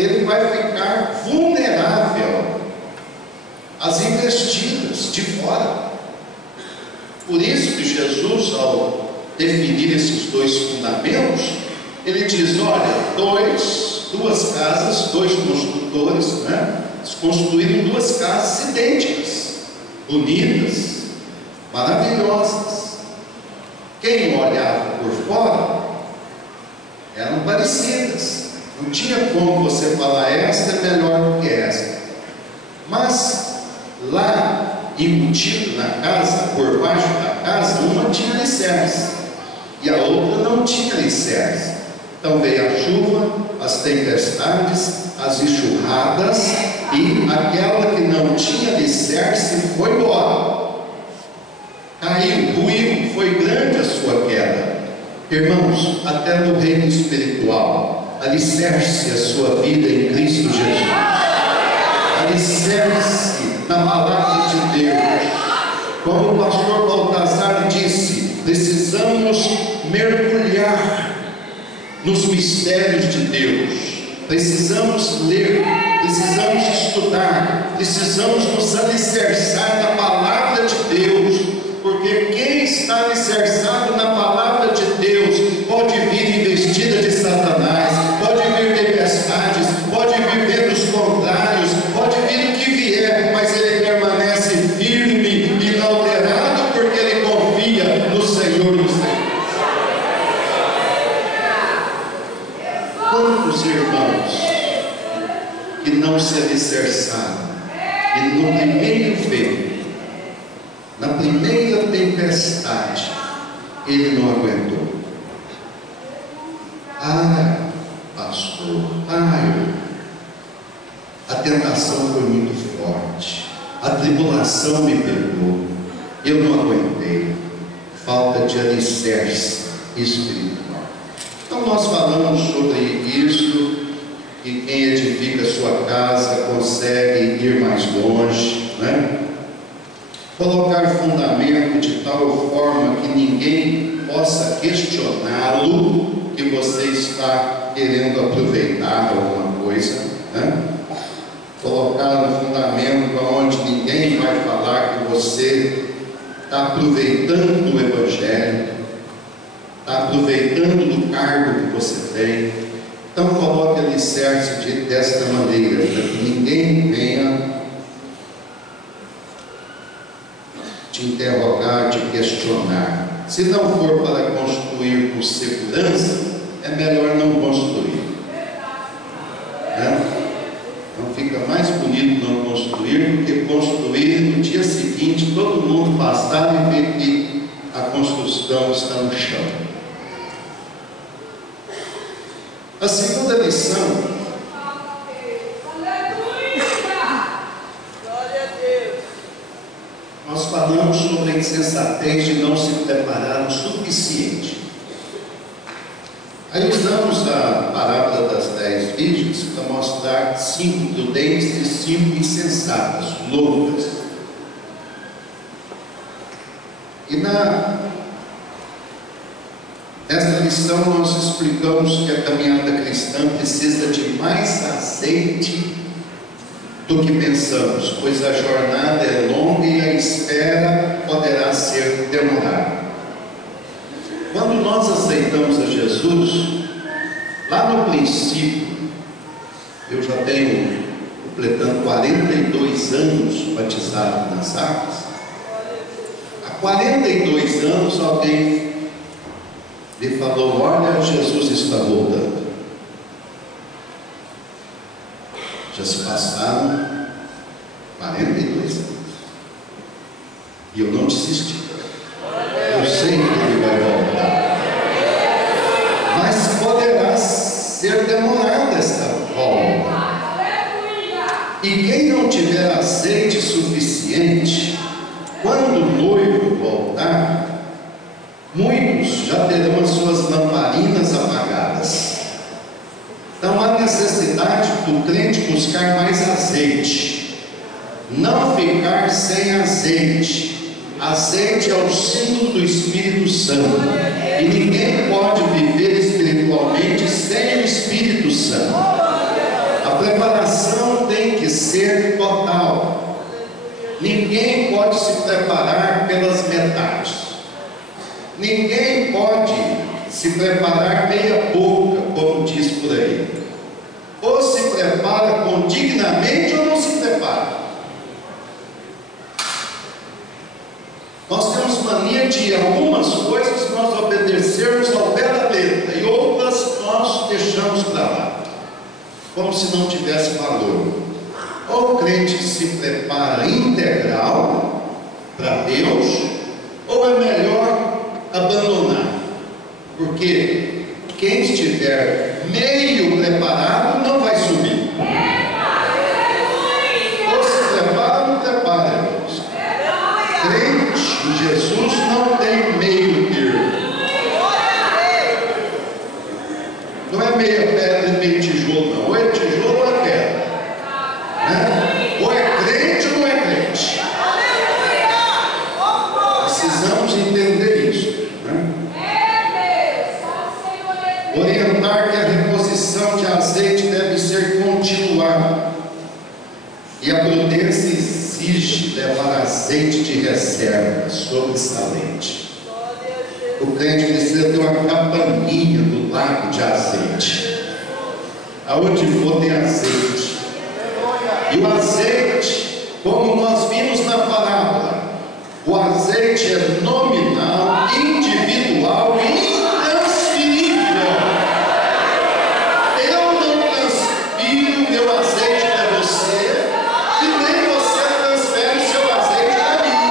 ele vai ficar vulnerável às investidas de fora. Por isso que Jesus, ao definir esses dois fundamentos, ele diz: olha, duas casas, dois construtores, eles construíram duas casas idênticas, bonitas, maravilhosas. Quem olhava por fora, eram parecidas, não tinha como você falar esta é melhor do que esta. Mas lá, embutido na casa, por baixo da casa, uma tinha alicerce e a outra não tinha alicerce. Então veio a chuva, as tempestades, as enxurradas, e aquela que não tinha alicerce foi embora, caiu, ruiu, foi grande a sua queda. Irmãos, até no reino espiritual, alicerce a sua vida em Cristo Jesus, alicerce na palavra de Deus. Como o pastor Baltazar disse, precisamos mergulhar nos mistérios de Deus, precisamos ler, precisamos estudar, precisamos nos alicerçar na palavra de Deus, porque quem está alicerçado na palavra de Deus pode vir investida de Satanás, pode vir tempestades, pode vir ventos contrários, pode vir o que vier, mas ele permanece firme, inalterado, porque ele confia no Senhor dos Senhores. Quantos irmãos que não se alicerçaram e no primeiro vento, na primeira tempestade, ele não aguentou? Pastor, a tentação foi muito forte, a tribulação me pegou, eu não aguentei. Falta de alicerce espiritual. Então nós falamos sobre isso, que quem edifica a sua casa consegue ir mais longe, Colocar fundamento de tal forma que ninguém possa questioná-lo, que você está querendo aproveitar alguma coisa, Colocar um fundamento onde ninguém vai falar que você está aproveitando do Evangelho, está aproveitando do cargo que você tem. Então coloque alicerce desta maneira, para que ninguém venha te interrogar, te questionar. Se não for para construir com segurança, é melhor não construir. Não fica mais bonito não construir do que construir e no dia seguinte todo mundo passar e ver que a construção está no chão. A segunda lição, nós falamos sobre a insensatez de não se preparar o suficiente. Aí usamos a parábola das 10 virgens para mostrar 5 prudentes e 5 insensatas, loucas. E nesta lição nós explicamos que a caminhada cristã precisa de mais azeite do que pensamos, pois a jornada é longa e a espera poderá ser demorada. Quando nós aceitamos a Jesus, lá no princípio, eu já tenho completando 42 anos batizado nas águas. Há 42 anos alguém me falou: olha, Jesus está voltando. Já se passaram 42 anos e eu não desisti. Eu sei que ele vai voltar, mas poderá ser demorada esta volta. E quem não tiver azeite suficiente, quando o noivo voltar, muitos já terão as suas lamparinas apagadas. Então há necessidade do crente buscar mais azeite, não ficar sem azeite. Azeite é o símbolo do Espírito Santo, e ninguém pode viver espiritualmente sem o Espírito Santo. A ser total. Ninguém pode se preparar pelas metades. Ninguém pode se preparar meia boca, como diz por aí. Ou se prepara condignamente ou não se prepara. Nós temos mania de algumas coisas nós obedecermos ao pé da letra e outras nós deixamos para lá, como se não tivesse valor. Ou o crente se prepara integral para Deus, ou é melhor abandonar, porque quem estiver meio preparado não vai subir. Ou se prepara ou não prepara, irmãos. Crente em Jesus não tem meio termo. Não é meia pedra e meio tijolo, não. Ou é tijolo ou é pedra, né? Ou é crente ou não é crente. Precisamos entender isso, né? Orientar que a reposição de azeite deve ser continuada, e a prudência exige levar azeite de reserva sobressalente. O crente precisa ter uma campainha do lago de azeite. Aonde for tem azeite. E o azeite, como nós vimos na parábola, o azeite é nominal, individual e intransferível. Eu não transfiro meu azeite para você, e nem você transfere o seu azeite para mim.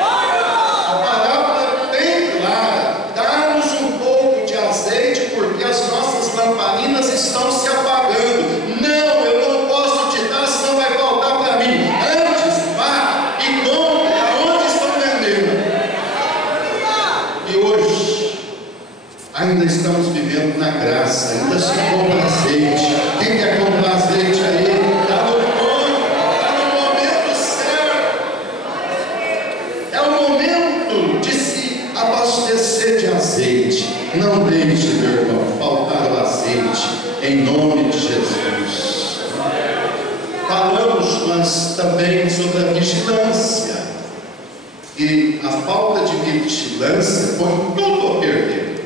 A parábola é bem clara: dá-nos um pouco de azeite, porque as nossas lamparinas estão se apagando. Não, eu não posso te dar, senão vai faltar para mim. Antes, vá e compre aonde estão vendendo. E hoje, ainda estamos vivendo na graça, ainda se compra azeite. Quem quer comprar azeite aí? Está no ponto, está no momento certo. É o momento de se abastecer de azeite. Não deixe, meu irmão, faltar o azeite, em nome de Jesus. Falamos nós também sobre a vigilância, e a falta de vigilância põe tudo a perder,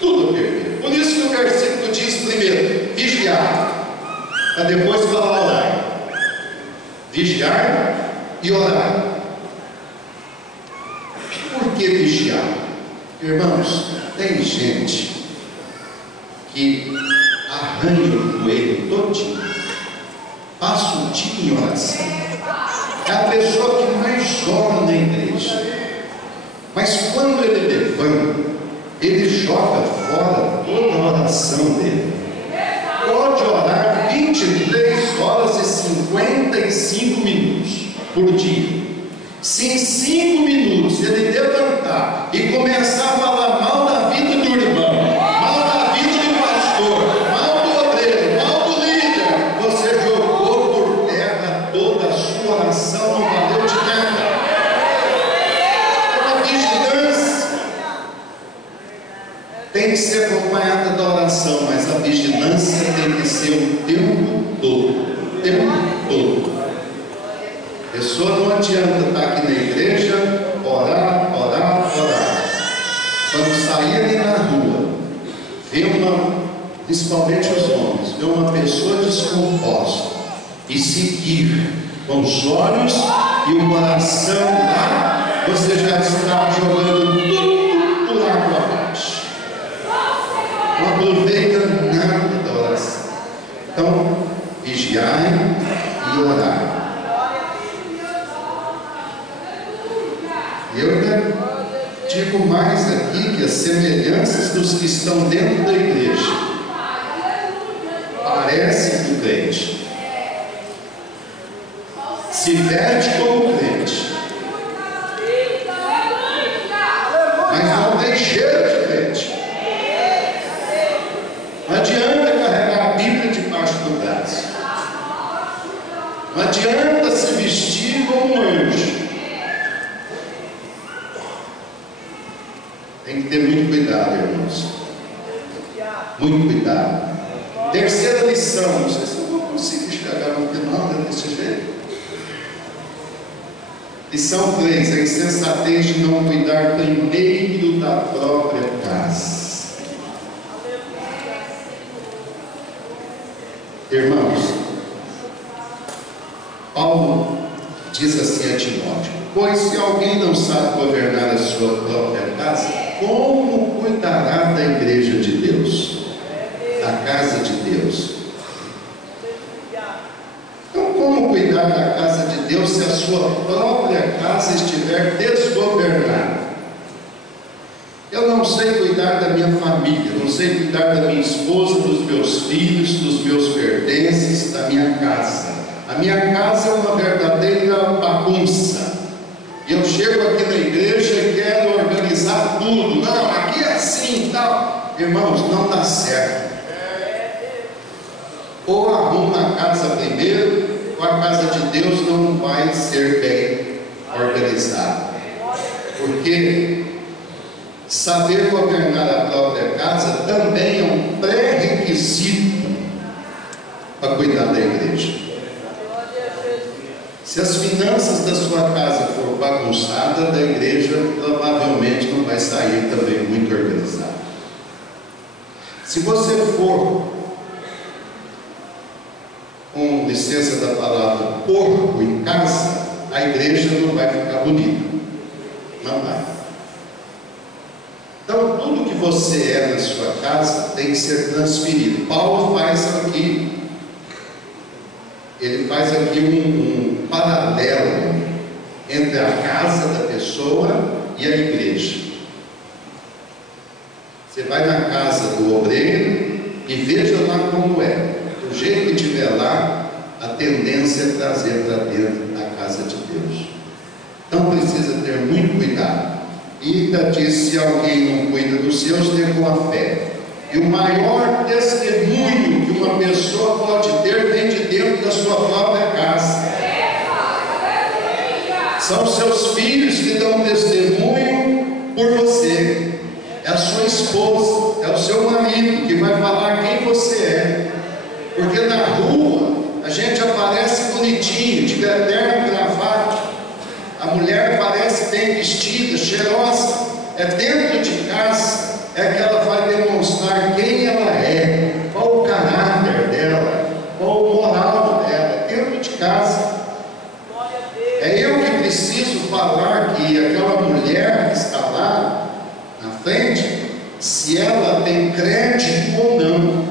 tudo a perder. Por isso que o versículo diz primeiro, vigiar, para depois falar orar. Vigiar e orar. Por que vigiar? Irmãos, tem gente que arranha o joelho todinho, passa o dia em oração. É a pessoa que mais ora na igreja, mas quando ele levanta, ele joga fora toda a oração dele. Pode orar 23 horas e 55 minutos por dia. Se em 5 minutos ele levantar e começar a falar mal da vida do irmão, mal da vida do pastor, mal do obreiro, mal do líder, você jogou por terra toda a sua oração, não valeu de nada. É uma vigilância. Tem que ser acompanhada da oração, mas a vigilância tem que ser o tempo todo. O tempo todo. A pessoa não adianta estar aqui na igreja, orar, orar, orar. Quando sair ali na rua, ver principalmente os homens, ver uma pessoa descomposta e seguir com os olhos e o coração lá, você já está jogando tudo por água abaixo. Não aproveita nada da oração. Então, vigiai e orar. Eu ainda digo mais aqui que as semelhanças dos que estão dentro da igreja parecem com o crente, se veste como crente, mas não tem cheiro de crente. Não adianta carregar a Bíblia debaixo do braço, não adianta se vestir como um anjo. Tem que ter muito cuidado, irmãos. Muito cuidado. Terceira lição, não sei se eu vou conseguir chegar no final da lição. Lição 3: a insensatez de não cuidar primeiro da própria casa. Irmãos, Paulo diz assim a Timóteo: pois se alguém não sabe governar a sua própria casa, como cuidará da igreja de Deus, da casa de Deus? Então, como cuidar da casa de Deus se a sua própria casa estiver desgovernada? Eu não sei cuidar da minha família, não sei cuidar da minha esposa, dos meus filhos, dos meus pertences, da minha casa. A minha casa é uma verdadeira bagunça. E eu chego aqui na igreja e quero organizar tudo. Não, aqui é assim e tal. Irmãos, não dá certo. Ou arruma a casa primeiro, ou a casa de Deus não vai ser bem organizada. Porque saber governar a própria casa também é um pré-requisito para cuidar da igreja. Se as finanças da sua casa for bagunçada, da igreja provavelmente não vai sair também muito organizada. Se você for, com licença da palavra, porco em casa, a igreja não vai ficar bonita. Não vai. Então, tudo que você é na sua casa tem que ser transferido. Paulo faz aqui, ele faz aqui um paralelo entre a casa da pessoa e a igreja. Você vai na casa do obreiro e veja lá como é. Do jeito que estiver lá, a tendência é trazer para dentro da casa de Deus. Então precisa ter muito cuidado. E ainda diz: se alguém não cuida dos seus, negou a fé. E o maior testemunho que uma pessoa pode ter vem de dentro da sua própria casa. São seus filhos que dão testemunho por você. É a sua esposa, é o seu marido que vai falar quem você é. Porque na rua a gente aparece bonitinho, de terno e gravata. A mulher parece bem vestida, cheirosa. É dentro de casa é que ela vai demonstrar quem ela é, qual o caráter dela, qual o moral dela. É dentro de casa. É eu que preciso falar que aquela mulher que está lá na frente, se ela tem crédito ou não.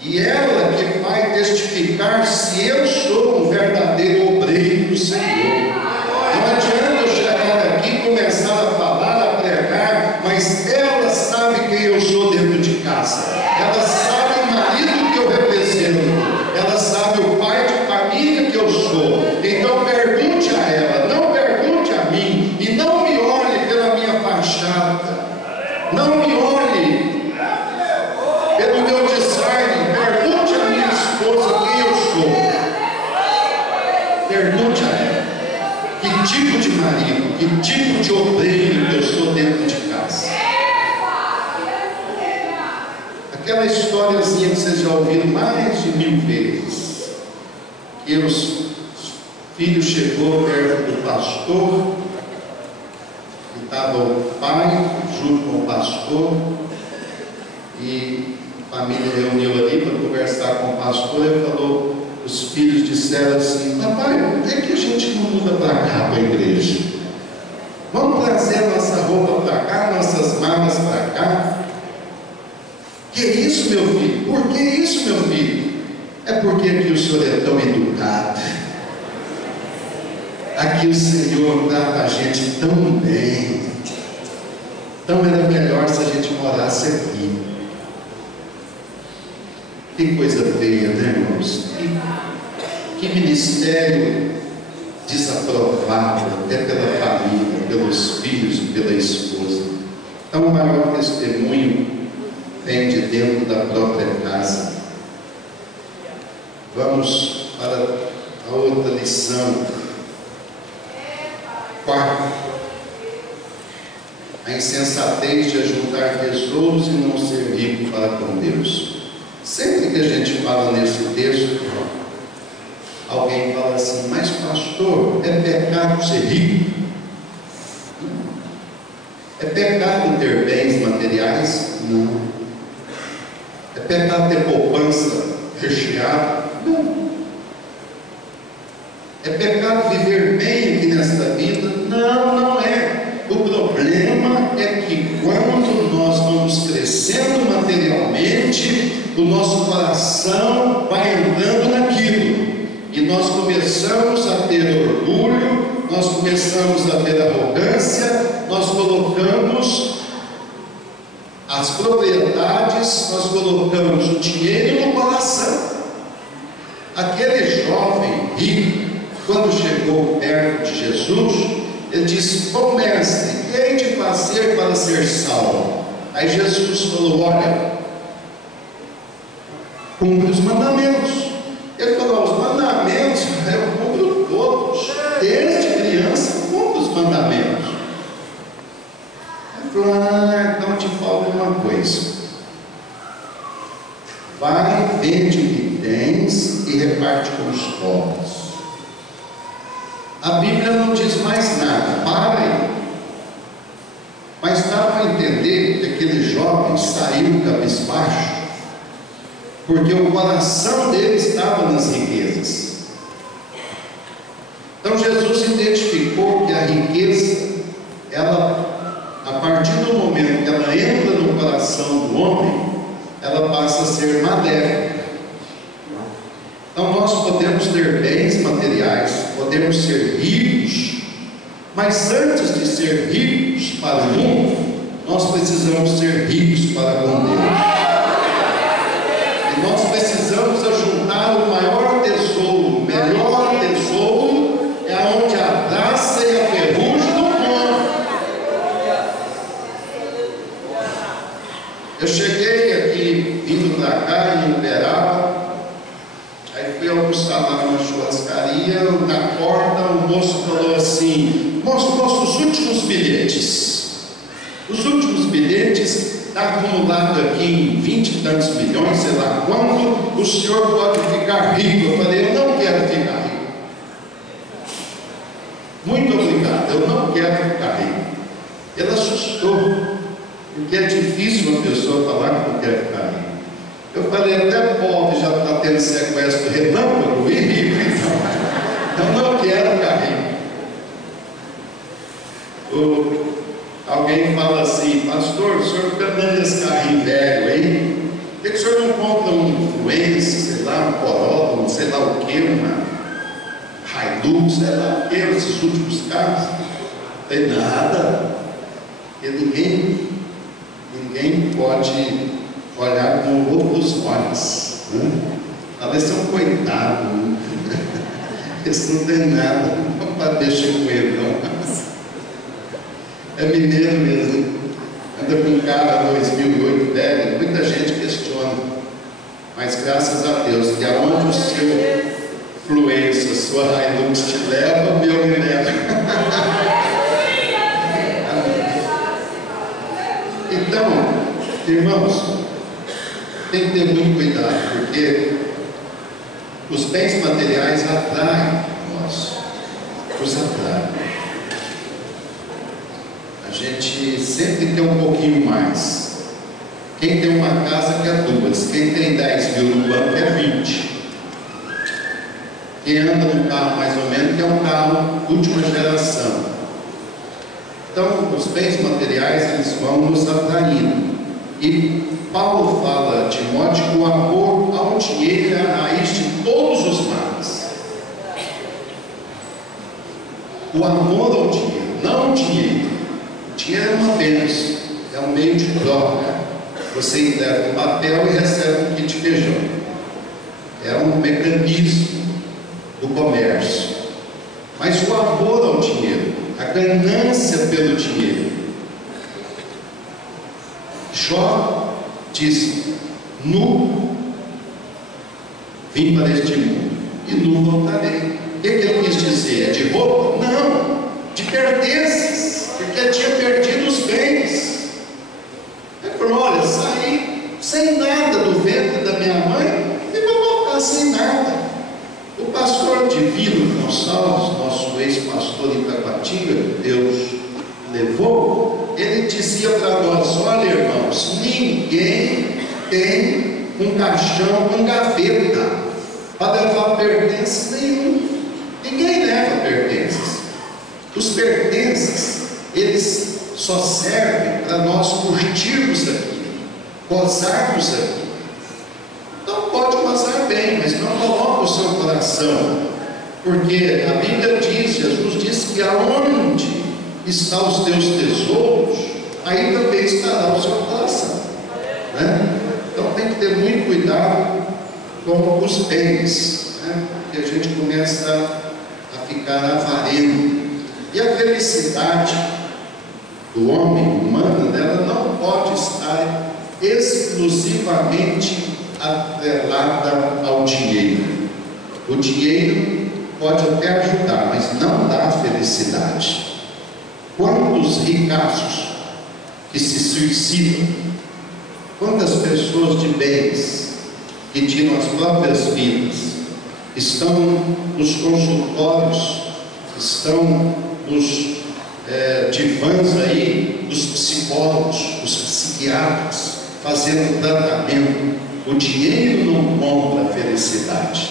E ela que vai testificar se eu sou um verdadeiro obreiro do Senhor. Não adianta eu chegar aqui e começar a falar, a pregar, mas ela sabe quem eu sou dentro de casa. Ela sabe o marido que eu represento. Ela sabe o pai de família que eu sou. Então pergunte a ela, não pergunte a mim. E não me olhe pela minha fachada. Não me olhe pelo meu design. Pergunte a minha esposa quem eu sou. Pergunte a ela que tipo de marido, que tipo de obreiro eu sou dentro de casa. Aquela historiazinha que vocês já ouviram mais de 1000 vezes, que os filhos chegou perto do pastor, e estava o pai junto com o pastor, e a família reuniu ali para conversar com o pastor e falou, os filhos disseram assim: papai, por que a gente não muda para cá, para a igreja? Vamos trazer nossa roupa para cá, nossas malas para cá. Que isso, meu filho? Por que isso, meu filho? É porque aqui o senhor é tão educado. Aqui o Senhor trata a gente tão bem. Então era melhor se a gente morasse aqui. Que coisa feia, né, irmãos? Que ministério desaprovado até pela família, pelos filhos e pela esposa. Então o maior testemunho vem de dentro da própria casa. Vamos para a outra lição. Quarto, a insensatez de ajuntar tesouros e não ser rico para com Deus. Sempre que a gente fala nesse texto, alguém fala assim: mas pastor, pastor, é pecado ser rico? É pecado ter bens materiais? Não. É pecado ter poupança recheada? Não. É pecado viver bem aqui nesta vida? Não, não é. O problema é que quando nós vamos crescendo materialmente, o nosso coração vai entrando naquilo, e nós começamos a ter orgulho, nós começamos a ter arrogância, nós colocamos as propriedades, nós colocamos o dinheiro no coração. Aquele jovem rico, quando chegou perto de Jesus, ele disse: bom mestre, o que hei de fazer para ser salvo? Aí Jesus falou: olha, cumpre os mandamentos. Ele falou: os mandamentos eu cumpro todos, desde criança cumpro os mandamentos. Ele falou: então te falta uma coisa, vai, vende o que tens e reparte com os pobres. A Bíblia não diz mais nada, para aí. Mas dá para entender que aquele jovem saiu cabisbaixo, porque o coração dele estava nas riquezas. Então Jesus identificou que a riqueza, ela, a partir do momento que ela entra no coração do homem, ela passa a ser maléfica. Então nós podemos ter bens materiais, podemos ser ricos, mas antes de ser ricos para o mundo, nós precisamos ser ricos para com Deus. E nós precisamos ajuntar o maior tesouro, o melhor tesouro, é onde a traça e a ferrugem não morrem. Eu cheguei aqui, vindo para cá, em Uberaba. Aí fui almoçar lá numa churrascaria, na porta o moço falou assim: moço, os últimos bilhetes. Os últimos bilhetes está acumulado aqui em 20 e tantos milhões, sei lá quanto, o senhor pode ficar rico. Eu falei: eu não quero ficar rico. Muito obrigado, eu não quero ficar rico. Ele assustou, porque é difícil uma pessoa falar que não quer ficar rico. Eu falei: até pobre já está tendo sequestro relâmpago e rico, então eu não quero ficar rico. Alguém fala assim: pastor, o senhor fica dando esse carrinho velho aí, por que o senhor não compra um Fluence, sei lá, um Corolla, um sei lá o que, uma Hilux, sei lá o que, esses últimos carros? Não tem nada, porque ninguém pode olhar com outros olhos, né? Talvez seja um coitado, né? Esse não tem nada, não para deixar com ele, não. É mineiro mesmo, anda com um carro 2008 velho, muita gente questiona, mas graças a Deus, que aonde o seu Fluence, a sua Hilux te leva, o meu me leva. Então, irmãos, tem que ter muito cuidado, porque os bens materiais atraem nós, os atraem. A gente sempre quer um pouquinho mais. Quem tem uma casa quer duas, quem tem 10 mil no banco quer 20. Quem anda num carro mais ou menos quer um carro última geração. Então, os bens materiais, eles vão nos atraindo. E Paulo fala a Timóteo que o amor ao dinheiro é a raiz de todos os males. O amor ao dinheiro, não o dinheiro. O dinheiro é uma bênção, é um meio de troca. Você entrega um papel e recebe um kit de feijão. É um mecanismo do comércio. Mas o amor ao dinheiro, a ganância pelo dinheiro. Jó disse: nu vim para este mundo e nu voltarei. O que ele quis dizer? É de roupa? Não, de pertences, porque ele tinha perdido os bens. Ele falou: olha, saí sem nada do ventre da minha mãe e vou voltar sem nada. O pastor Divino Gonçalves, nosso ex-pastor em Taguatinga, Deus levou, ele dizia para nós: olha, irmãos, ninguém tem um caixão com gaveta para levar pertences nenhum. Ninguém leva pertences. Os pertences, eles só servem para nós curtirmos aqui, gozarmos aqui. Então pode gozar bem, mas não coloque o seu coração, porque a Bíblia diz, Jesus disse que aonde estão os teus tesouros, aí também estará o seu coração, né? Então tem que ter muito cuidado com os bens, né? Porque a gente começa a ficar avarento. E a felicidade do homem humano, ela não pode estar exclusivamente atrelada ao dinheiro. O dinheiro pode até ajudar, mas não dá felicidade. Quantos ricaços que se suicidam, quantas pessoas de bens que tiram as próprias vidas, estão nos consultórios, estão nos divãs aí dos psicólogos, dos psiquiatras, fazendo tratamento. O dinheiro não compra a felicidade,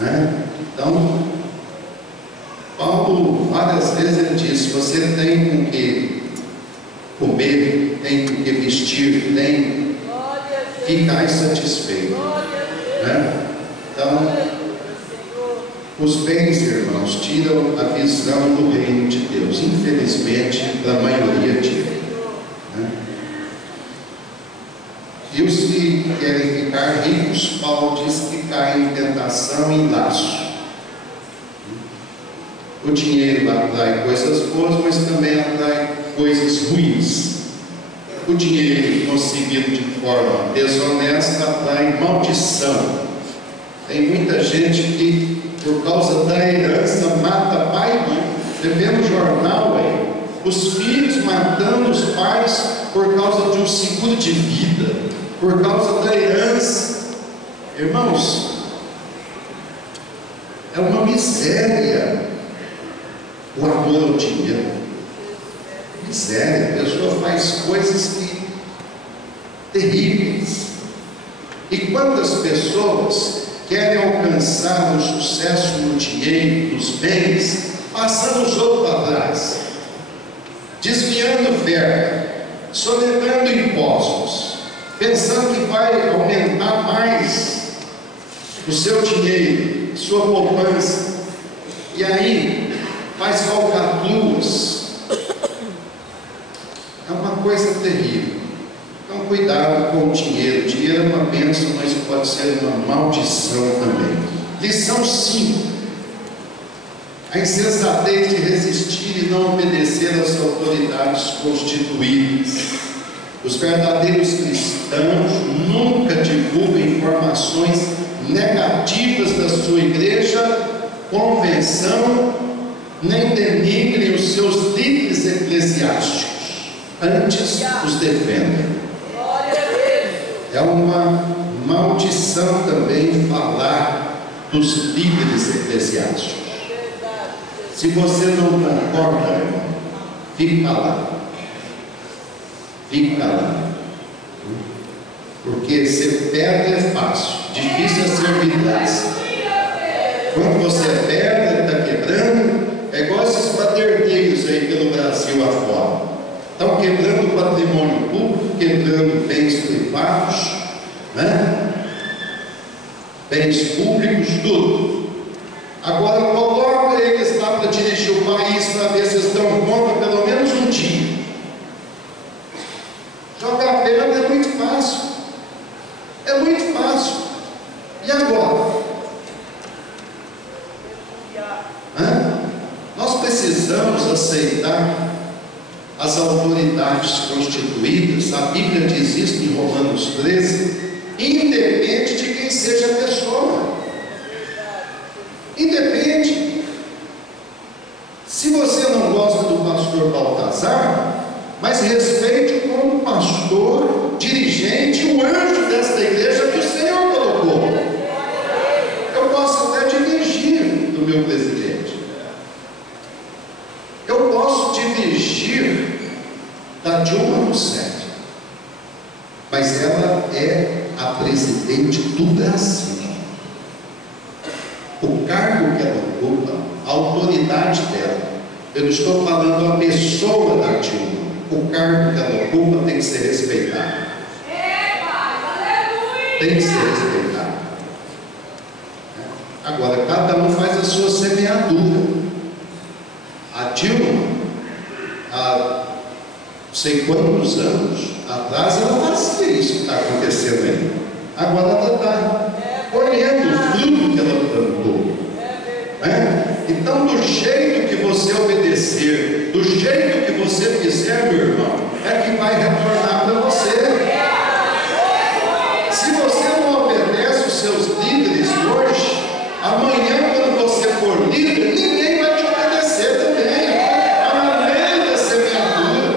né? Então, Paulo várias vezes ele diz: você tem com que comer, tem com que vestir, tem que ficar insatisfeito, né? Então, os bens, irmãos, tiram a visão do reino de Deus, infelizmente, da maioria tira, né? E os que querem ficar ricos, Paulo diz que caem em tentação e laço. O dinheiro atrai coisas boas, mas também atrai coisas ruins. O dinheiro conseguido de forma desonesta atrai maldição. Tem muita gente que, por causa da herança, mata pai e mãe. Você vê no jornal aí, os filhos matando os pais por causa de um seguro de vida, por causa da herança. Irmãos, é uma miséria o amor ao dinheiro. Miséria. A pessoa faz coisas terríveis. E quantas pessoas querem alcançar o sucesso no dinheiro, nos bens, passando os outros para trás, desviando verba, sonegando impostos, pensando que vai aumentar mais o seu dinheiro, sua poupança, e aí faz falcatruas. É uma coisa terrível. Então cuidado com o dinheiro. O dinheiro é uma bênção, mas pode ser uma maldição também. Lição 5: a insensatez de resistir e não obedecer às autoridades constituídas. Os verdadeiros cristãos nunca divulgam informações negativas da sua igreja, convenção, nem denigrem os seus líderes eclesiásticos, antes os defendem. É uma maldição também falar dos líderes eclesiásticos. Se você não concorda, irmão, fique calado. Fique calado. Porque ser pedra é fácil, difícil é ser vidraça. Quando você é pedra, está quebrando, é igual esses paterneiros aí pelo Brasil afora. Estão quebrando o patrimônio público, quebrando bens privados, né? Bens públicos, tudo. Agora coloca eles lá para dirigir o país, para ver se eles dão conta pelo menos um dia. Jogar pedra é muito fácil. É muito fácil. E agora? Nós precisamos aceitar as autoridades constituídas. A Bíblia diz isso em Romanos 13, independe de quem seja a pessoa. Independe. Se você não gosta do pastor Baltazar, mas respeite como pastor, dirigente, o anjo desta igreja que o Senhor colocou. Eu posso até Dilma Rousseff, mas ela é a presidente do Brasil. O cargo que ela ocupa, a autoridade dela, eu não estou falando a pessoa da Dilma, o cargo que ela ocupa tem que ser respeitado. Tem que ser respeitado. Agora, cada um faz a sua semeadura. A Dilma, há sei quantos anos atrás, ela fazia isso que está acontecendo aí. Agora ela está colhendo o fruto que ela plantou. Então, do jeito que você obedecer, do jeito que você fizer, meu irmão, é que vai retornar para você. Se você não obedece os seus líderes hoje, amanhã, quando você for líder, ninguém vai te obedecer também. A maneira da semeadura.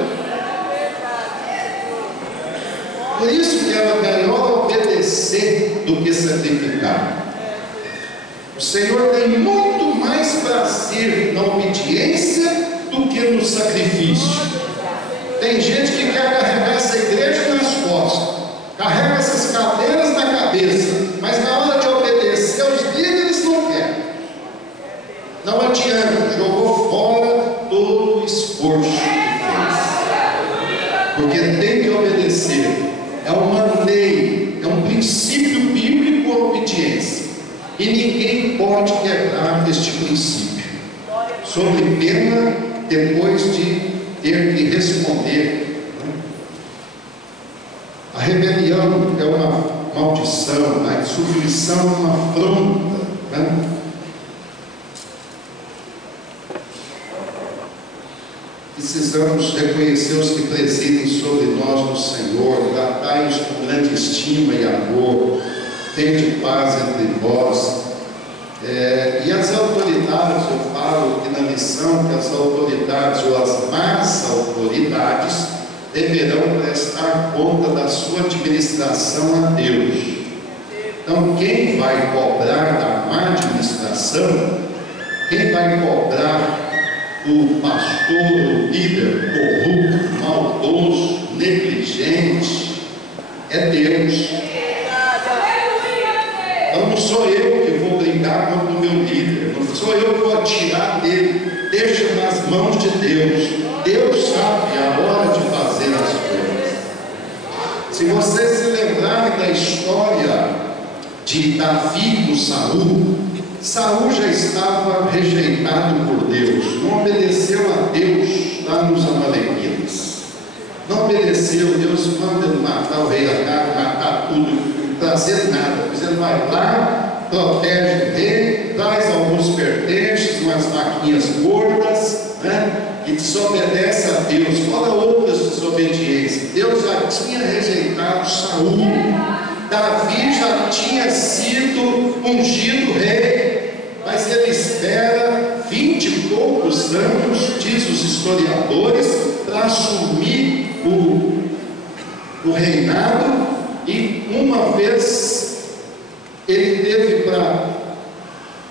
Por isso que é melhor obedecer do que sacrificar. O Senhor tem muito mais prazer na obediência do que no sacrifício. Tem gente que quer carregar essa igreja nas costas, carrega essas cadeiras na cabeça, mas na hora de obedecer aos líderes não quer. Não adianta, jogou fora todo o esforço que fez. Porque tem que obedecer. É uma lei, é um princípio bíblico a obediência. E ninguém pode quebrar este princípio, sob pena depois de ter que responder. A rebelião é uma maldição, a insubmissão é uma afronta. Precisamos reconhecer os que presidem sobre nós no Senhor, tratai-os com grande estima e amor, tende paz entre vós. E as autoridades, eu falo que na lição que as autoridades ou as más autoridades deverão prestar conta da sua administração a Deus. Então, quem vai cobrar da má administração, quem vai cobrar o pastor, o líder corrupto, maldoso, negligente, é Deus. Então não sou eu que vou brigar contra o meu líder, não sou eu que vou tirar dele, deixa nas mãos de Deus. Deus sabe a hora de fazer as coisas. Se vocês se lembrarem da história de Davi com Saul, Saul já estava rejeitado por Deus, não obedeceu a Deus lá nos Amalequitas, não obedeceu. Deus manda ele matar o rei Acabe, matar tudo, não trazer nada, mas ele vai lá, protege o rei, traz alguns pertences, umas vaquinhas gordas, e desobedece a Deus. Fora outras desobediências. Deus já tinha rejeitado Saul. Davi já tinha sido ungido rei, mas ele espera 20 e poucos anos, diz os historiadores, para assumir o reinado. E uma vez ele teve para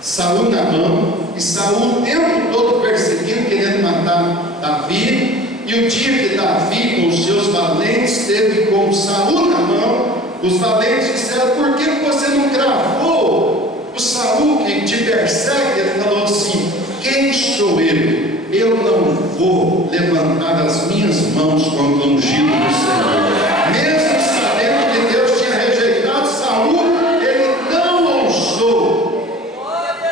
Saul na mão, e Saul o tempo todo perseguindo, querendo matar Davi. E o dia que Davi com os seus valentes teve com Saul na mão, os valentes disseram: por que você não cravou o Saul que te persegue? Ele falou assim: quem sou eu? Eu não vou levantar as minhas mãos contra o ungido do Senhor. Mesmo sabendo que Deus tinha rejeitado Saul, ele não ousou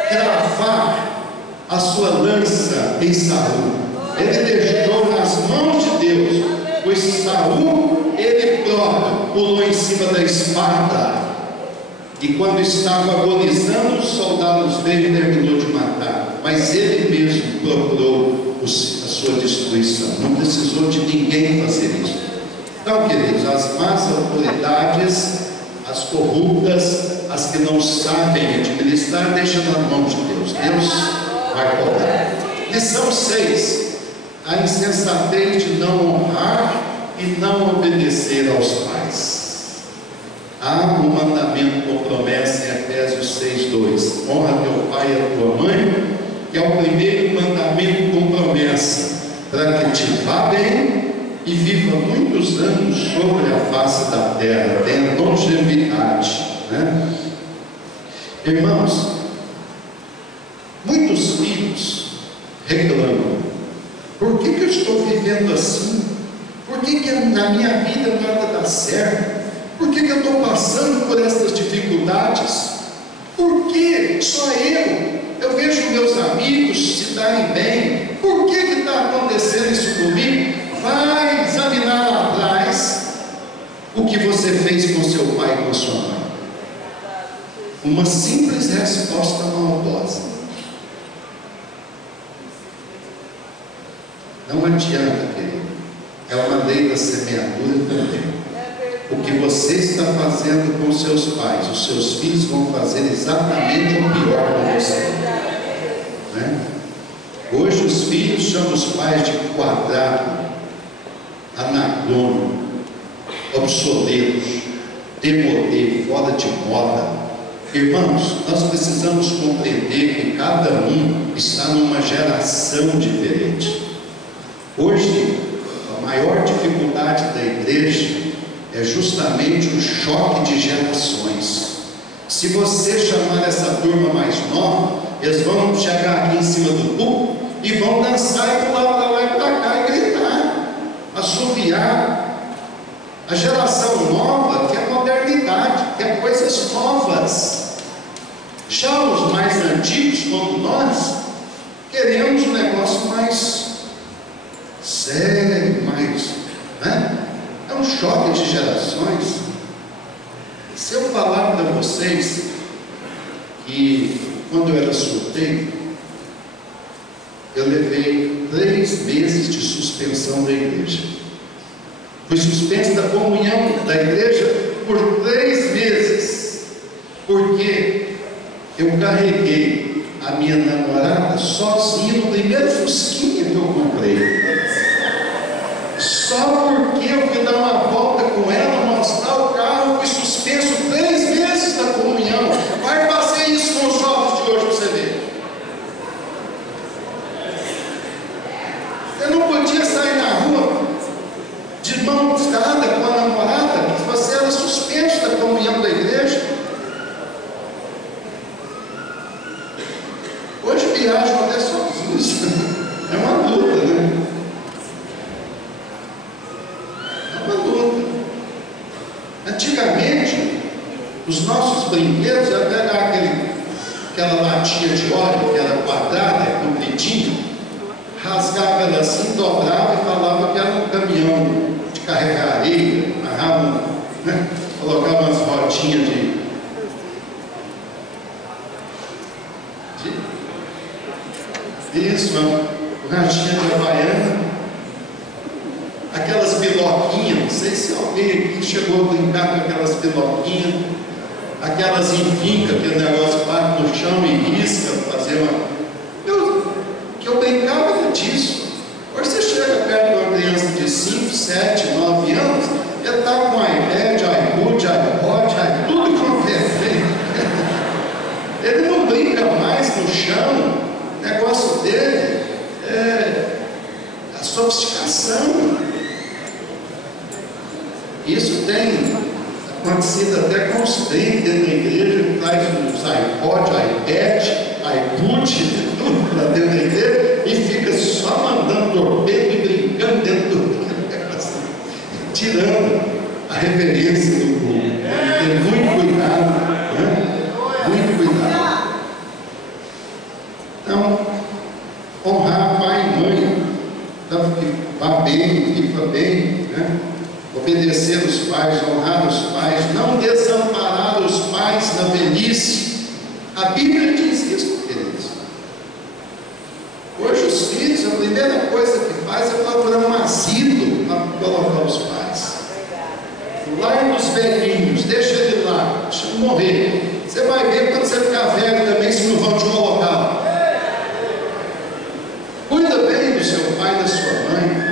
cravar a sua lança em Saul. Ele deixou nas mãos de Deus, pois Saul, ele próprio pulou em cima da espada, e quando estava agonizando, os soldados veio e terminou de matar, mas ele mesmo procurou a sua destruição, não precisou de ninguém fazer isso. Então, queridos, as más autoridades, as corruptas, as que não sabem administrar, deixam na mão de Deus. Deus vai cobrar. Lição 6: a insensatez de não honrar e não obedecer aos pais. Há um mandamento com promessa em Efésios 6:2: honra teu pai e a tua mãe, que é o primeiro mandamento com promessa, para que te vá bem e viva muitos anos sobre a face da terra, tenha longevidade, né? Irmãos, muitos filhos reclamam: por que eu estou vivendo assim? Por que na minha vida nada dá certo? Por que eu estou passando por essas dificuldades? Por que só eu? Eu vejo meus amigos se darem bem. Por que está acontecendo isso comigo? Vai examinar lá atrás o que você fez com seu pai e com sua mãe. Uma simples resposta maldosa. Não adianta, querido. É uma lei da semeadura também. O que você está fazendo com seus pais, os seus filhos vão fazer exatamente o pior com você, né? Hoje os filhos chamam os pais de quadrado, anacrônico, obsoletos, demodê, fora de moda. Irmãos, nós precisamos compreender que cada um está numa geração diferente. Hoje, a maior dificuldade da igreja é justamente o choque de gerações. Se você chamar essa turma mais nova, eles vão chegar aqui em cima do púlpito e vão dançar e pular para lá e para cá e gritar, assoviar. A geração nova quer modernidade, quer coisas novas. Já os mais antigos, como nós, queremos um negócio mais sério, mais, né? É um choque de gerações. Se eu falar para vocês que quando eu era solteiro, eu levei 3 meses de suspensão da igreja. Fui suspenso da comunhão da igreja por 3 meses, porque eu carreguei a minha namorada sozinha no primeiro fusquinha que eu comprei. Só porque eu fui dar uma volta com ela, mostrar o carro, fui suspenso 3 meses da comunhão. Vai fazer isso com os jovens de hoje para você ver. Eu não podia sair na rua de mão dada com a namorada, porque você era suspenso da comunhão da igreja. Hoje viajam até sozinhos. É uma luta, né? Antigamente, os nossos brinquedos era pegar aquela latinha de óleo que era quadrada, compridinha, rasgava ela assim, dobrava e falava que era um caminhão de carregar areia, amarrava, né? Colocava umas rodinhas isso, uma rachinha de havaiana. Aquelas piloquinhas, não sei se alguém aqui chegou a brincar com aquelas piloquinhas, aquelas enfincas, aquele negócio que bate no chão e risca, fazer uma. Eu brincava era disso. Hoje você chega perto de uma criança de 5, 7, 9 anos, ele está com iPad, iPod, iPod, tudo quanto é. Ele não brinca mais no chão, o negócio dele é a sofisticação. Isso tem acontecido até com os crentes dentro da igreja, que traz os iPod, iPad, iPod, tudo para dentro da igreja e fica só mandando torpedo e brincando dentro do negócio, tirando a reverência do povo. Tem muito cuidado, né? Muito cuidado. Então, honrar pai e mãe, vá bem, viva bem, né? Obedecer os pais, honrar os pais, não desamparar os pais na velhice. A Bíblia diz isso, queridos. Hoje os filhos, a primeira coisa que faz é procurar um asilo para colocar os pais. Lar dos velhinhos, deixa ele lá, deixa ele morrer. Você vai ver quando você ficar velho também se não vão te colocar. Cuida bem do seu pai e da sua mãe.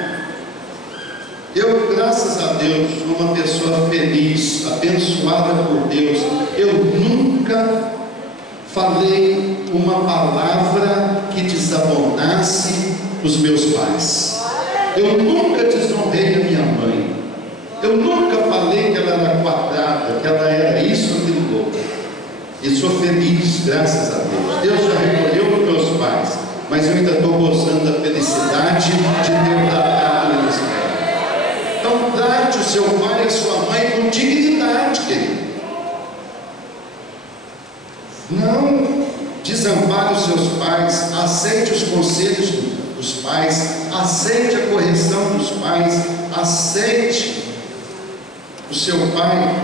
Eu, graças a Deus, sou uma pessoa feliz, abençoada por Deus. Eu nunca falei uma palavra que desabonasse os meus pais. Eu nunca desonrei a minha mãe. Eu nunca falei que ela era quadrada, que ela era isso ou aquilo outro. E sou feliz, graças a Deus. Deus já recolheu os meus pais, mas eu ainda estou gozando da felicidade de ter tratado eles bem. Então trate o seu pai e a sua mãe com dignidade, querido. Não desampare os seus pais, aceite os conselhos dos pais, aceite a correção dos pais, aceite o seu pai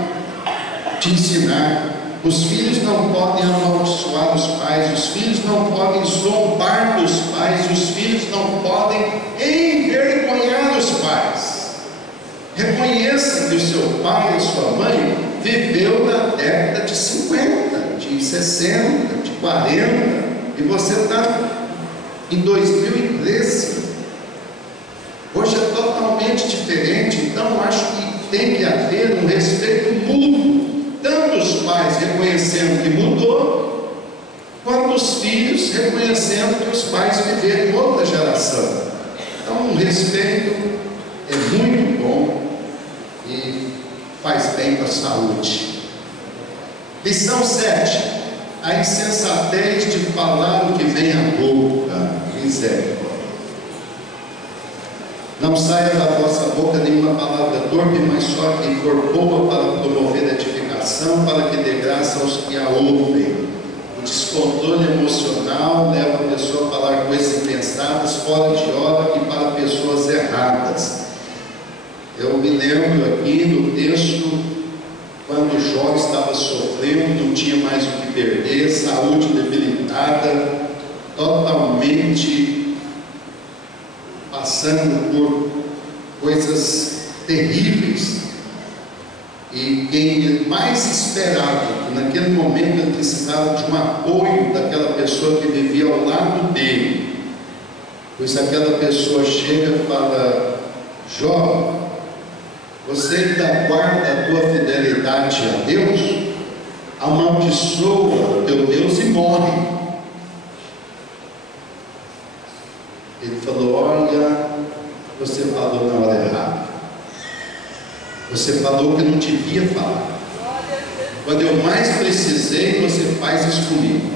te ensinar. Os filhos não podem amaldiçoar os pais, os filhos não podem zombar dos pais, os filhos não podem envergonhar os pais. Reconheça que o seu pai e a sua mãe viveu na década de 50, de 60, de 40, e você está em 2013. Hoje é totalmente diferente. Então acho que tem que haver um respeito mútuo, tanto os pais reconhecendo que mudou, quanto os filhos reconhecendo que os pais viveram em outra geração. Então um respeito é muito bom e faz bem para a saúde. Lição 7: a insensatez de falar o que vem à boca. Misericórdia. Não saia da vossa boca nenhuma palavra torpe, mas só que for boa para promover a edificação, para que dê graça aos que a ouvem. O descontrole emocional leva a pessoa a falar coisas impensadas, fora de hora e para pessoas erradas. Eu me lembro aqui no texto, quando Jó estava sofrendo, não tinha mais o que perder, saúde debilitada, totalmente passando por coisas terríveis, e quem mais esperava, que naquele momento ele precisava de um apoio daquela pessoa que vivia ao lado dele, pois aquela pessoa chega e fala: Jó, você ainda guarda a tua fidelidade a Deus? Amaldiçoa o teu Deus e morre. Ele falou: olha, você falou na hora errada. Você falou que não devia falar. Quando eu mais precisei, você faz isso comigo.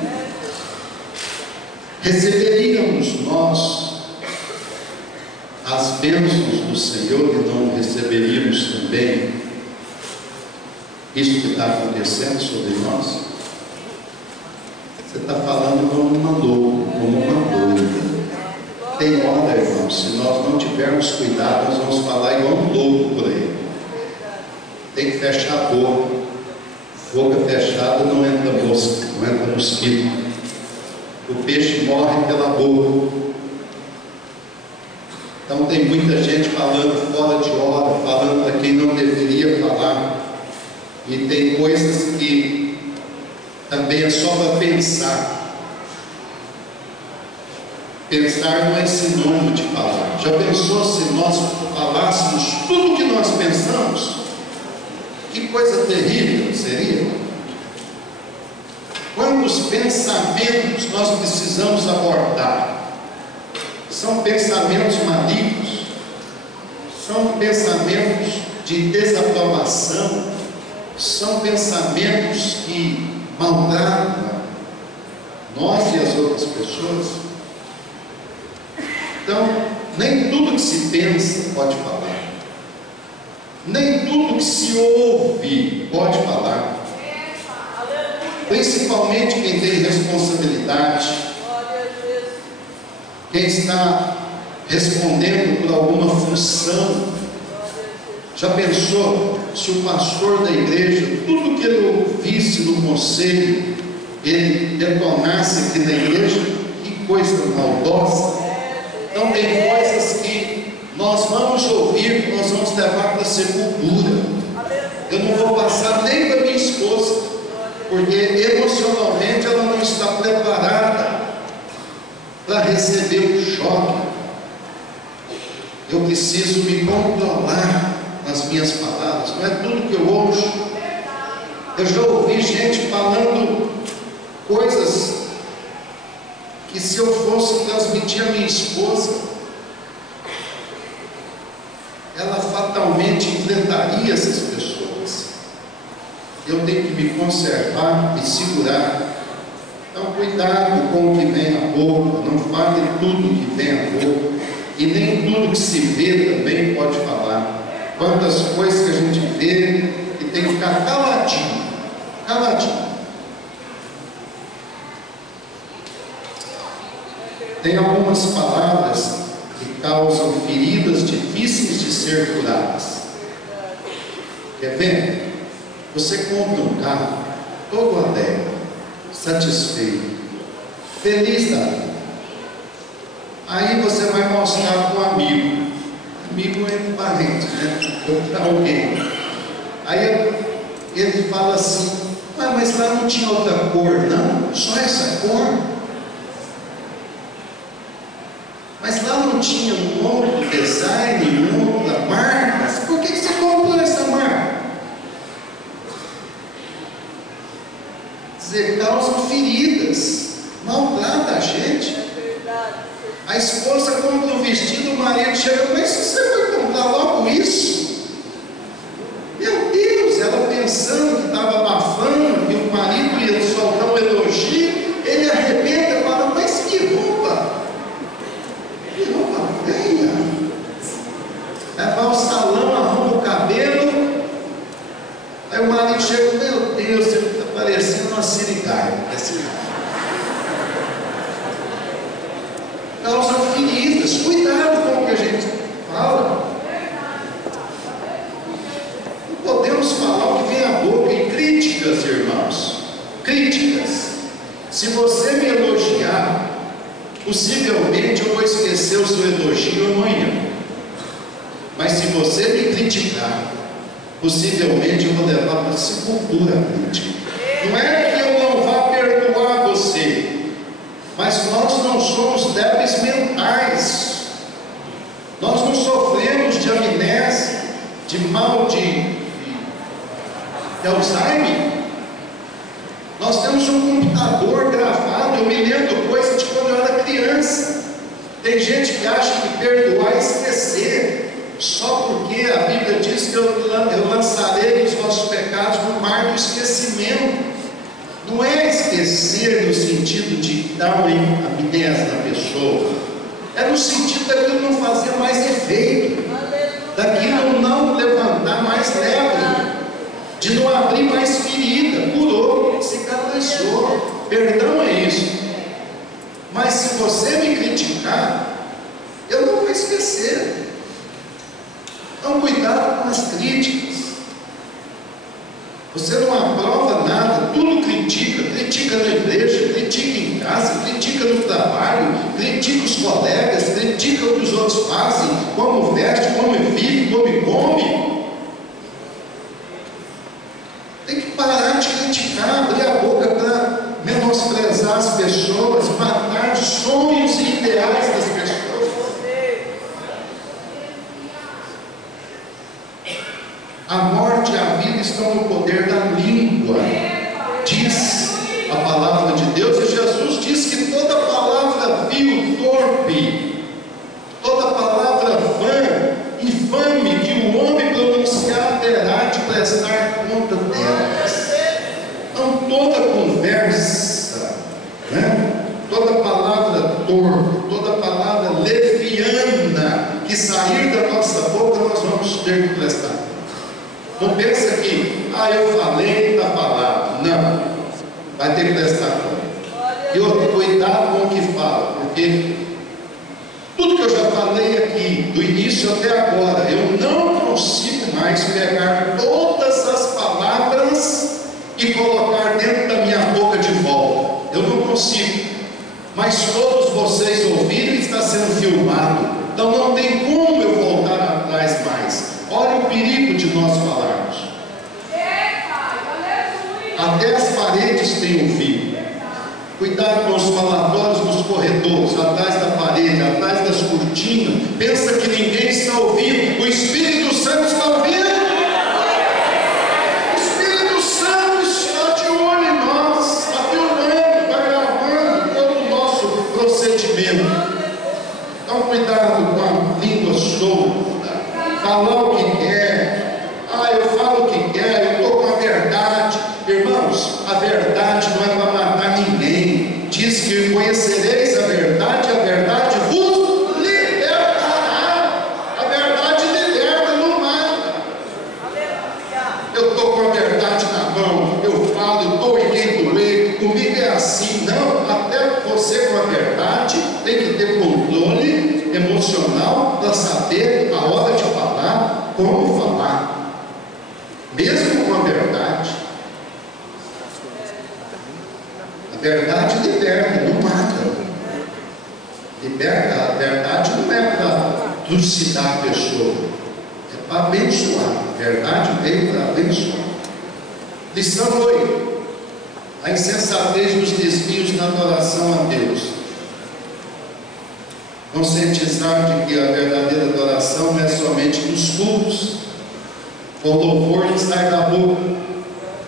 Receberíamos nós as bênçãos do Senhor e não receberíamos também isso que está acontecendo sobre nós? Você está falando como uma louca, como uma doida. Tem hora, irmãos, se nós não tivermos cuidado, nós vamos falar igual um louco por aí. Tem que fechar a boca. Boca fechada não entra mosca, não entra mosquito. O peixe morre pela boca. Então tem muita gente falando fora de hora, falando para quem não deveria falar. E tem coisas que também é só para pensar. Pensar não é sinônimo de falar. Já pensou se nós falássemos tudo o que nós pensamos? Que coisa terrível seria. Quantos pensamentos nós precisamos abordar? São pensamentos malignos, são pensamentos de desaprovação, são pensamentos que maltratam nós e as outras pessoas. Então, nem tudo que se pensa pode falar, nem tudo que se ouve pode falar, principalmente quem tem responsabilidade, quem está respondendo por alguma função. Já pensou se o pastor da igreja, tudo que ele ouvisse no conselho, ele detonasse aqui na igreja? Que coisa maldosa! Então tem coisas que nós vamos ouvir, que nós vamos levar para a sepultura. Eu não vou passar nem para minha esposa, porque emocionalmente ela não está preparada para receber o choque. Eu preciso me controlar nas minhas palavras, não é tudo que eu ouço. Eu já ouvi gente falando coisas que, se eu fosse transmitir a minha esposa, contraria essas pessoas. Eu tenho que me conservar, me segurar. Então, cuidado com o que vem à boca, não fale tudo que vem à boca, e nem tudo que se vê também pode falar. Quantas coisas que a gente vê e tem que ficar caladinho, caladinho. Tem algumas palavras que causam feridas difíceis de ser curadas. Quer ver? Você compra um carro todo alegre, satisfeito, feliz da vida. Aí você vai mostrar para um amigo. Amigo é parente, né? Ou para alguém. Aí ele fala assim: mas lá não tinha outra cor, não? Só essa cor? Mas lá não tinha um outro design, uma outra marca? Por que você comprou essa marca? Dizer, causam feridas, maltrata a gente. A esposa compra um vestido, o marido chega, mas você foi comprar logo isso? Meu Deus, ela pensando que estava abafando, que o marido ia soltar um elogio, ele arrebenta e fala, mas que roupa feia. Vai ao salão, arruma o cabelo, aí o marido chega, meu Deus, você está parecendo uma sirigaia. Causam feridas. Cuidado com o que a gente fala. Não podemos falar o que vem à boca. E críticas, irmãos, críticas. Se você me elogiar, possivelmente eu vou esquecer o seu elogio amanhã. Mas se você me criticar, possivelmente eu vou levar para a sepultura a crítica. Não é que eu não vá perdoar você, mas nós não somos débeis mentais. Nós não sofremos de amnésia, de mal de Alzheimer. Nós temos um computador gravado. Eu me lembro coisas de quando eu era criança. Tem gente que acha que perdoar é esquecer, só porque a Bíblia diz que eu lançarei os vossos pecados no mar do esquecimento. Não é esquecer no sentido de dar uma amnésia na pessoa, é no sentido daquilo não fazer mais efeito, daquilo não levantar mais lebre, de não abrir mais ferida. Curou, cicatrizou. Perdão é isso. Mas se você me criticar, eu não vou esquecer. Então cuidado com as críticas. Você não aprova nada, tudo critica. Critica na igreja, critica em casa, critica no trabalho, critica os colegas, critica o que os outros fazem, como veste, como vive, como come. Tem que parar de criticar, abrir a boca para menosprezar as pessoas, matar sonhos e ideais das pessoas. A morte e a vida estão no poder da língua, diz a palavra de Deus, e Jesus diz que toda palavra vil, torpe, toda palavra vã, infame, que o homem pronunciar terá de prestar conta delas. Então toda conversa, toda palavra torpe, toda palavra leviana que sair da nossa boca, nós vamos ter que prestar. Não pensa que, eu falei, está falado. Não, vai ter que prestar conta. E outro, cuidado com o que fala, porque tudo que eu já falei aqui, do início até agora, eu não consigo mais pegar todas as palavras e colocar dentro da minha boca de volta. Eu não consigo. Mas todos vocês ouviram e está sendo filmado. Então não tem como eu voltar atrás mais. Olha o perigo de nós falarmos. Até as paredes têm ouvido. Cuidado com os falatórios nos corredores, atrás da parede, atrás das cortinas. Pensa que ninguém está ouvindo. O Espírito Santo está ouvindo. O Espírito Santo está de olho em nós, está filmando, está gravando todo o nosso procedimento. Então cuidado com a língua solta. Falar o que quer. eu falo o que quero, eu estou com a verdade. Irmãos, a verdade não é para matar ninguém. Diz que conhecereis a verdade vos libertará. A verdade liberta, não mata. Eu estou com a verdade na mão, eu falo, eu estou em quem doer, comigo é assim. Não, até você com a verdade tem que ter controle emocional para saber a hora de falar, como falar, mesmo com a verdade. A verdade liberta, não mata. Liberta, a verdade não é para trucidar a pessoa, é para abençoar. A verdade veio para abençoar. Lição 8: a insensatez dos desvios na adoração a Deus. Conscientizar de que a verdadeira adoração não é somente nos cultos, com louvor que sai da boca,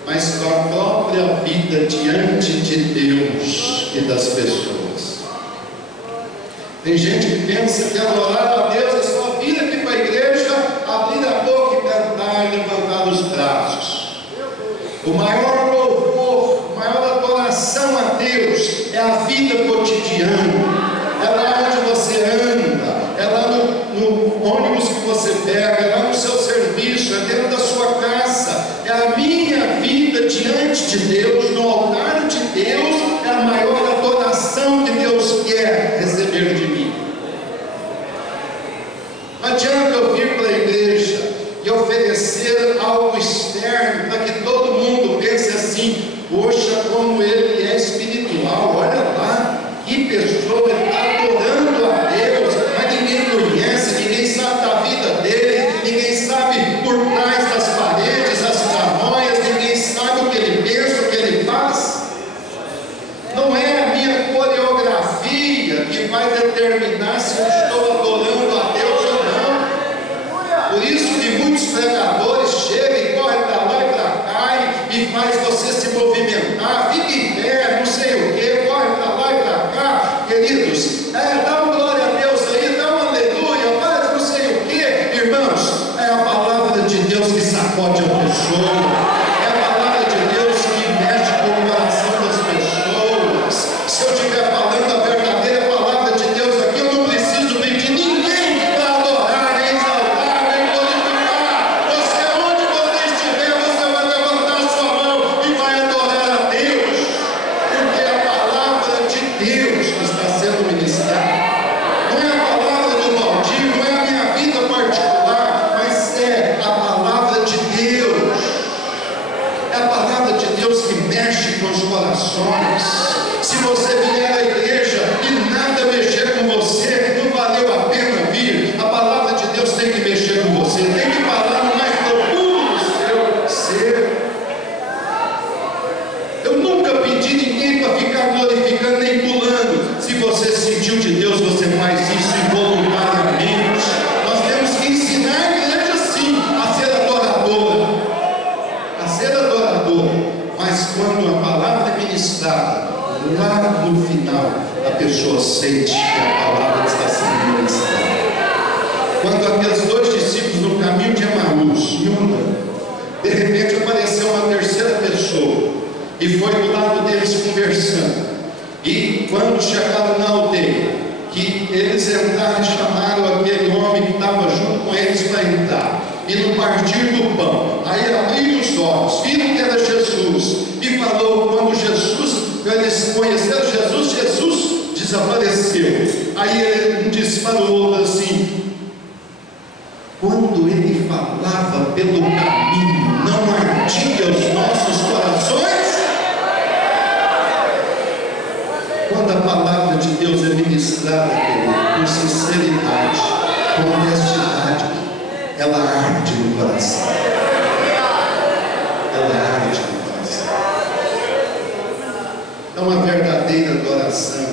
mas com a própria vida diante de Deus e das pessoas. Tem gente que pensa que adorar a Deus é só vir aqui para a igreja, abrir a boca e cantar e levantar os braços. O maior louvor, a maior adoração a Deus é a vida cotidiana. É lá onde você anda, é lá no ônibus que você pega, é lá no seu serviço, é dentro da sua casa. É a minha vida diante de Deus, no altar de Deus, é a maior adoração que Deus quer receber de mim. Não adianta eu vir para a igreja e oferecer algo externo para que todo mundo pense assim: poxa, como ele é espiritual, olha lá, que pessoa, ele está adorando a Deus, mas ninguém conhece, ninguém sabe da vida dele, ninguém sabe por trás das paredes, as tramóias, ninguém sabe o que ele pensa, o que ele faz. Não é a minha coreografia que vai determinar se eu estou adorando a Deus ou não. Por isso que muitos pregadores chegam e correm para lá e para cá e faz você se movimentar, fica em pé, não sei o que, corre para lá e para cá, queridos, dá uma glória a Deus aí, dá uma aleluia, faz não sei o que, irmãos, é a palavra de Deus que sacode a pessoa, é a palavra de Deus que mexe com o coração das pessoas. Se eu estiver falando a verdadeira palavra de Deus aqui, eu não preciso pedir ninguém para adorar, nem exaltar, nem glorificar. Você, onde você estiver, você vai levantar a sua mão e vai adorar a Deus, porque é a palavra de Deus que está sendo ministrada. Não é a palavra do Valdir, não é a minha vida particular, mas é a palavra de Deus. É a palavra de Deus que mexe com os corações. Se você vier à igreja e nada mexer com você, não valeu a pena vir. A palavra de Deus tem que mexer com você, tem que falar no mais profundo do seu ser. Eu nunca pedi ninguém para ficar glorificando nem pulando. Se você sentiu de Deus, você faz isso involuntariamente. Nós temos que ensinar a igreja sim a ser adoradora, mas quando a palavra é ministrada, lá no final a pessoa sente que a palavra está sendo ministrada. Quando aqueles dois discípulos no caminho de Emaús, de repente apareceu uma terceira pessoa e foi do lado deles conversando. E quando chegaram na aldeia, que eles entraram e chamaram aquele homem que estava junto com eles para entrar, e no partir do pão, aí abriram os olhos, viram que era Jesus, e falou, quando eles conheceram Jesus, Jesus desapareceu. Aí um disse para o outro assim: quando ele falava pelo caminho, não ardia os nossos corações? Quando a palavra de Deus é ministrada, com sinceridade, com honestidade, ela arde no coração. Ela arde no coração. Então a verdadeira adoração,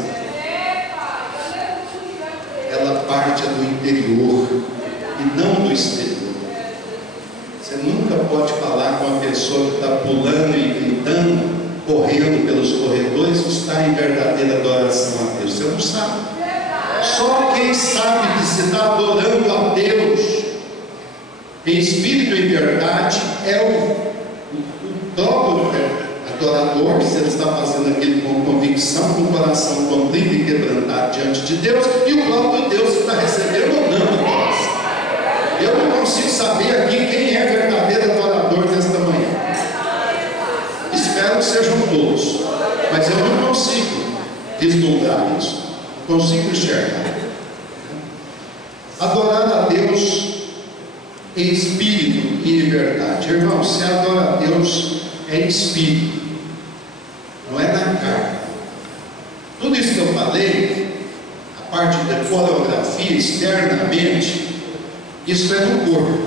ela parte do interior e não do exterior. Você nunca pode falar com uma pessoa que está pulando e gritando, correndo pelos corredores, que está em verdadeira adoração a Deus. Você não sabe. Só quem sabe que se está adorando a Deus em espírito e verdade é o próprio adorador, se ele está fazendo aquilo com convicção, com o coração contrito e quebrantado diante de Deus, e o próprio Deus que está recebendo ou não a adoração. Eu não consigo saber aqui quem é verdadeiro adorador nesta manhã. Espero que sejam todos, mas eu não consigo vislumbrar isso, não consigo enxergar. Adorar a Deus em espírito e em verdade. Irmão, se adora a Deus é em espírito, não é na carne. Tudo isso que eu falei, a parte da coreografia externamente, isso é no corpo.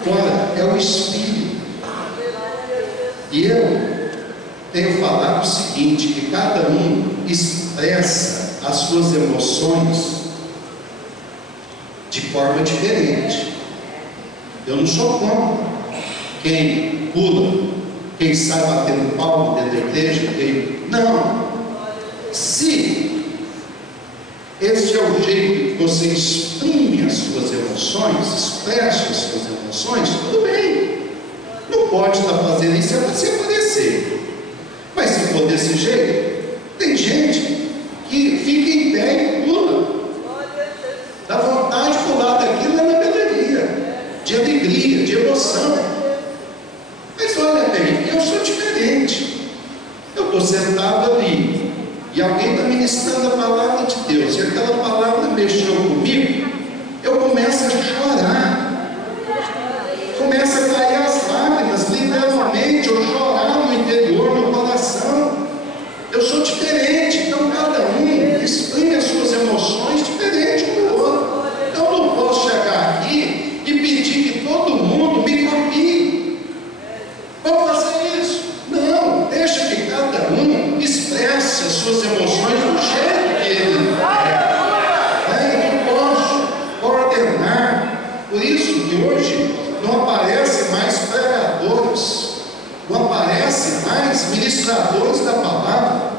Agora é o espírito. E eu tenho falado o seguinte, que cada um expressa as suas emoções de forma diferente. Eu não sou contra quem pula, quem sai batendo palmo dentro da igreja, não. Se esse é o jeito que você exprime as suas emoções, expressa as suas emoções, tudo bem. Não pode estar fazendo isso é para se aparecer. Mas se for desse jeito, tem gente que fica em pé e pula. Dá vontade de pular daquilo na galeria, de alegria, de emoção. Mas olha bem, eu sou diferente. Eu estou sentado ali e alguém está ministrando a palavra de Deus, e aquela palavra mexeu comigo, eu começo a chorar, começa a cair as lágrimas, literalmente, eu chorar no interior, no coração. Eu sou diferente, então cada um exprime as suas emoções diferente do outro. Eu não posso chegar aqui e pedir que todo mundo me copie. Vamos fazer isso? Não, deixa que cada um expresse as suas emoções do jeito que ele é. Eu não posso ordenar. Por isso que hoje não aparecem mais pregadores, não aparecem mais ministradores da palavra.